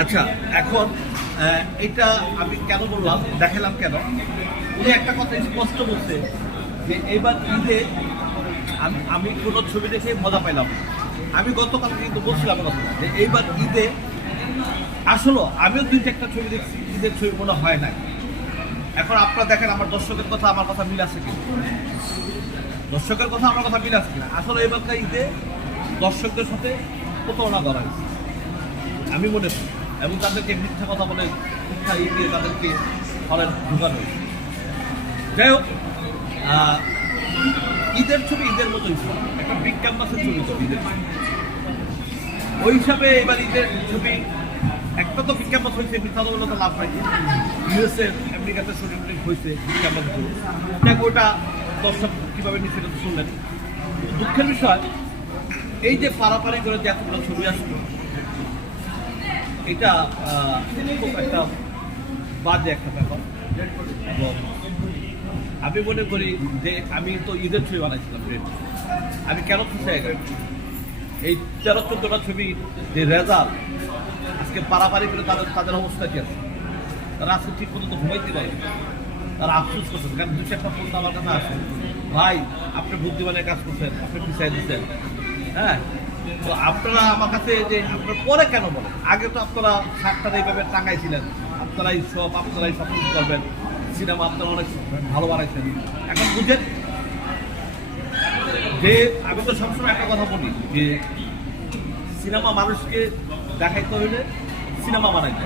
আচ্ছা এখন এটা আমি কেন বললাম? দেখালাম কেন? উনি একটা কথা স্পষ্ট বলছে যে এইবার ঈদে আমি আমি কোনো ছবি দেখে মজা পাইলাম। না। আমি গতকাল কিন্তু বলছিলাম কথা যে এইবার ঈদে আসলে আমিও দুই একটা ছবি দেখছি, ঈদের ছবি মনে হয় নাই। এখন আপনারা দেখেন, আমার দর্শকের কথা, আমার কথা মিল আছে কিনা? দর্শকের কথা, আমার কথা মিল আছে কিনা? আসলে এবারকার ঈদে দর্শকদের সাথে প্রতারণা করা হয়েছে। আমি মনে করি। এবং তাদেরকে মিথ্যা কথা বলে মিথ্যা ইয়ে দিয়ে তাদেরকে ফলে ঢুকানো। যাই হোক ঈদের ছবি ঈদের মতোই ছিল। একটা বিগ ক্যাম্পাসের ছবি তো ঈদের ওই হিসাবে এবার ঈদের ছবি, একটা তো বিগ ক্যাম্পাস হয়েছে, মিথ্যা তো বলে তো লাভ নাই। ইউএসএ আমেরিকাতে শুটিং হয়েছে বিগ ক্যাম্পাস দেখ ওটা দর্শক কীভাবে নিচ্ছে শুনলেন। দুঃখের বিষয়, এই যে পারাপারি করে যে এতগুলো ছবি আসলো এটা খুব একটা বাজে একটা ব্যাপার। আমি মনে করি যে আমি তো ঈদের ছবি বানাইছিলাম আমি কেন খুশি হয়ে গেলাম? এই তেরো, চোদ্দটা ছবি, যে রেজাল্ট, আজকে পারাপারি করে তাদের তাদের অবস্থা কি আছে? তারা আজকে ঠিক মতো তো ঘুমাইতে পারে তারা আফসোস করছেন কারণ দু চারটা ফোন আমার কাছে আসে ভাই, আপনি বুদ্ধিমানের কাজ করছেন, আপনি পিছিয়ে দিচ্ছেন। হ্যাঁ? তো আপনারা আমার কাছে যে আপনার পরে কেন বলেন? আগে তো আপনারা সাতটা এইভাবে টাঙাইছিলেন। আপনারাই সব আপনারাই সব কিছু করবেন। সিনেমা আপনারা অনেক ভালো বানাইছেন। এখন বুঝেন, যে আমি তো সবসময় একটা কথা বলি, যে সিনেমা মানুষকে দেখাইতে হইলে সিনেমা বানাইতে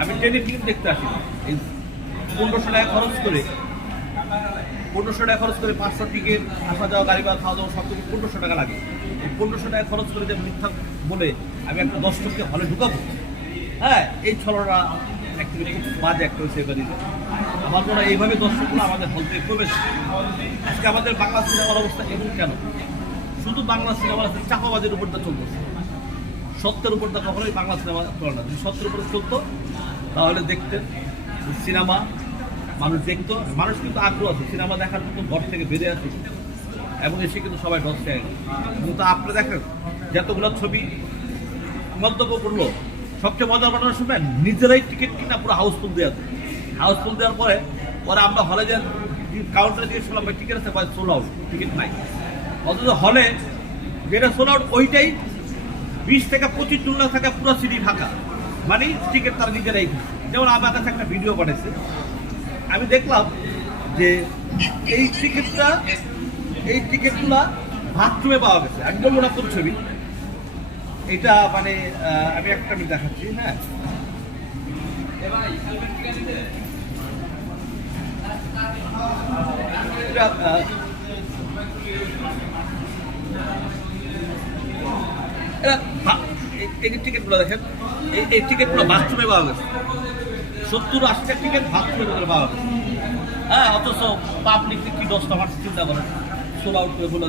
আমি টেলিফিল্ম দেখতে আসি। এই পনেরোশো টাকা খরচ করে পনেরোশো টাকা খরচ করে পাঁচশো টিকিট আসা যাওয়া, গাড়ি বা খাওয়া দাওয়া সব কিছু পনেরোশো টাকা লাগে। এই পনেরোশো টাকা খরচ করে যে মিথ্যা বলে আমি একটা দর্শককে হলে ঢুকাবো হ্যাঁ এই অ্যাকচুয়ালি খুব বাজে একটা হয়েছে এবারে আমার মনে হয় এইভাবে দর্শকগুলো আমাদের হল থেকে করে। আজকে আমাদের বাংলা সিনেমার অবস্থা এমন কেন? শুধু বাংলা সিনেমার আছে চাপাবাজের উপর দিয়ে চলতেছে। সত্যের উপর দিয়ে কখনোই বাংলা সিনেমা চলে না। যদি সত্যের উপরে চলতো, তাহলে দেখতেন সিনেমা মানুষ দেখতো, মানুষ কিন্তু আগ্রহ আছে, সিনেমা দেখার জন্য ঘর থেকে বেড়ে আসে। এবং এসে কিন্তু সবাই ডসতে কিন্তু আপনি দেখেন, যতগুলো ছবি মন্তব্য করল, সবচেয়ে মজার ঘটনা শুনবেন, নিজেরাই টিকিট কিনা পুরো হাউসফুল দেওয়া হাউসফুল দেওয়ার পরে পরে আমরা হলে যে কাউন্টারে দিয়ে করলাম ভাই টিকিট আছে, ভাই সোল আউট টিকিট নাই। অথচ হলে যেটা সোল আউট ওইটাই বিশ থেকে পঁচিশ জন টাকা পুরো সিটি ফাঁকা। মানে টিকিট তারা নিজেরাই যেমন আমার কাছে একটা ভিডিও পাঠাইছে আমি দেখলাম যে এই টিকিটটা, এই টিকিটগুলা বাথরুমে পাওয়া গেছে, একদম না ছবি। এটা মানে আমি একটা মিনিট দেখাচ্ছি হ্যাঁ। এই- টিকিটগুলো দেখেন এই টিকিটগুলো বাথরুমে পাওয়া গেছে। সত্তর আশিটা টিকিট বাথরুমের ভিতরে পাওয়া গেছে হ্যাঁ অথচ পাবলিক কি দশটা মাস চিন্তা করেন সোল আউট করে বলে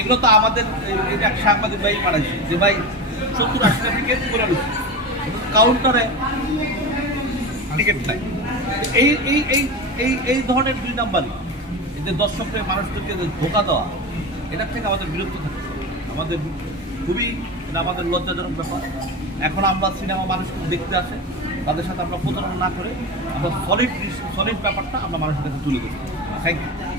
এগুলো তো আমাদের এক সাংবাদিক ভাই পাঠাইছে যে ভাই সত্তর আশিটা টিকিট করে নিচ্ছে কাউন্টারে টিকিট নাই। এই এই এই এই এই ধরনের দুই নাম্বারই। এই যে দর্শকদের মানুষদেরকে ধোকা দেওয়া, এটার থেকে আমাদের বিরক্ত থাকে। আমাদের খুবই আমাদের লজ্জাজনক ব্যাপার। এখন আমরা সিনেমা মানুষ দেখতে আসে। তাদের সাথে আমরা প্রতারণা না করে আমরা সলিড সলিড ব্যাপারটা আমরা মানুষের কাছে তুলে ধরি। Thank you